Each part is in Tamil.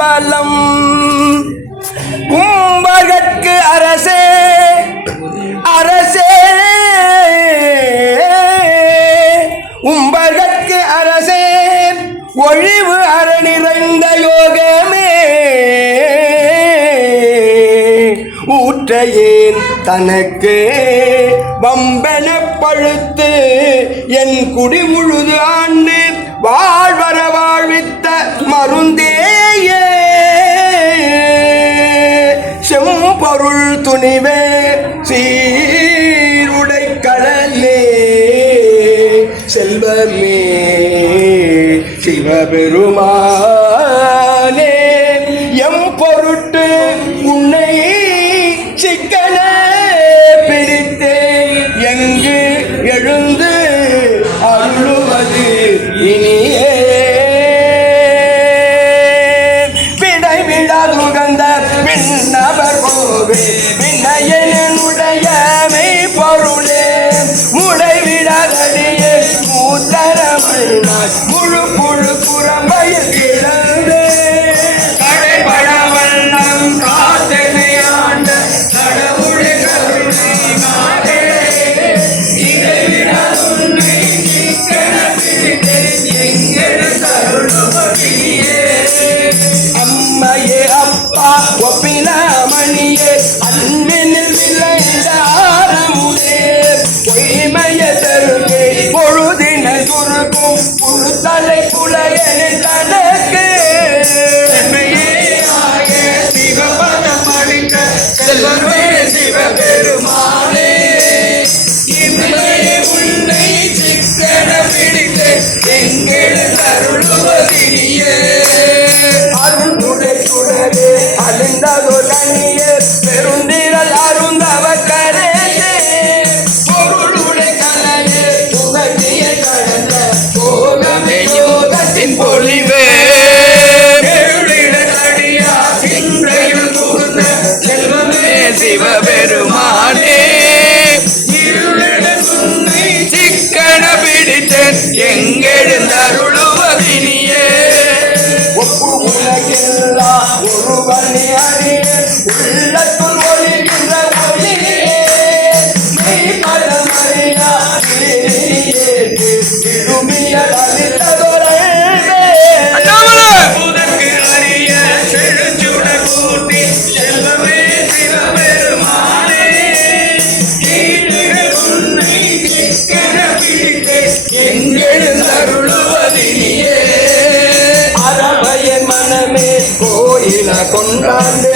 அம்பலம் கும்பர்கற்கு அரசே அரசே. உம்பர்கற்கு அரசே ஒழிவு அற நிறைந்த யோகமே. ஊற்ற ஏன் தனக்கு வம்பென பழுத்து என் குடி முழுது ஆண்டு வாழ்வர வாழ்வித்து மருந்தே செம்பொருள் துணிவே சீருடை கடலே. செல்வமே சிவபெருமானே எம் பொருட்டு மாப்பிள அல்ல We're one. I'm not.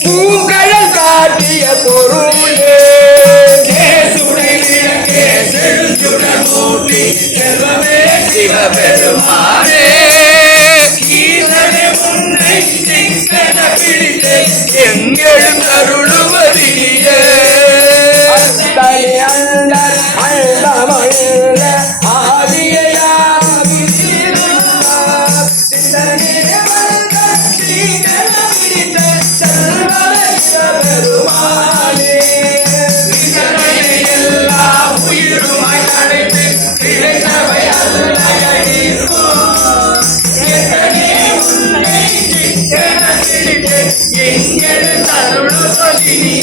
பூங்கழல் காட்டிய பொருளே. செல்வமே சிவபெருமா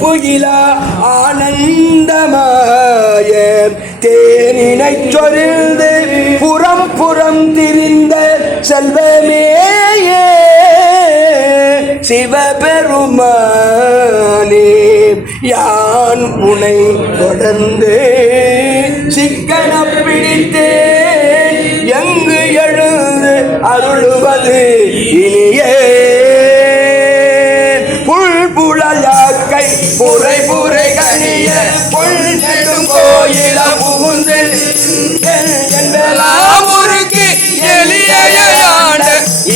செப்புகிலா ஆனந்தமாய தேனினை சொரிந்து புறம் புறம் திரிந்த செல்வமே சிவபெருமானே யான் உனை தொடர்ந்து சிக்கன பிடித்தேன். எங்கு எழுந்து அருள்வது இனியே? புரை புரை கனிய புல் கோயில புகுந்து என்பலாம் எளியாண்ட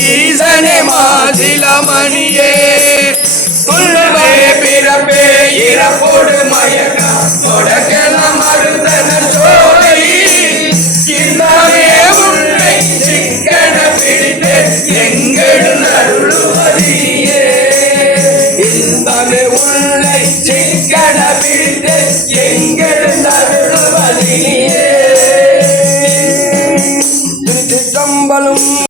ஈசனே மாதில மணியே துள்ளவே பிறப்பே இறப்போடு மயக்க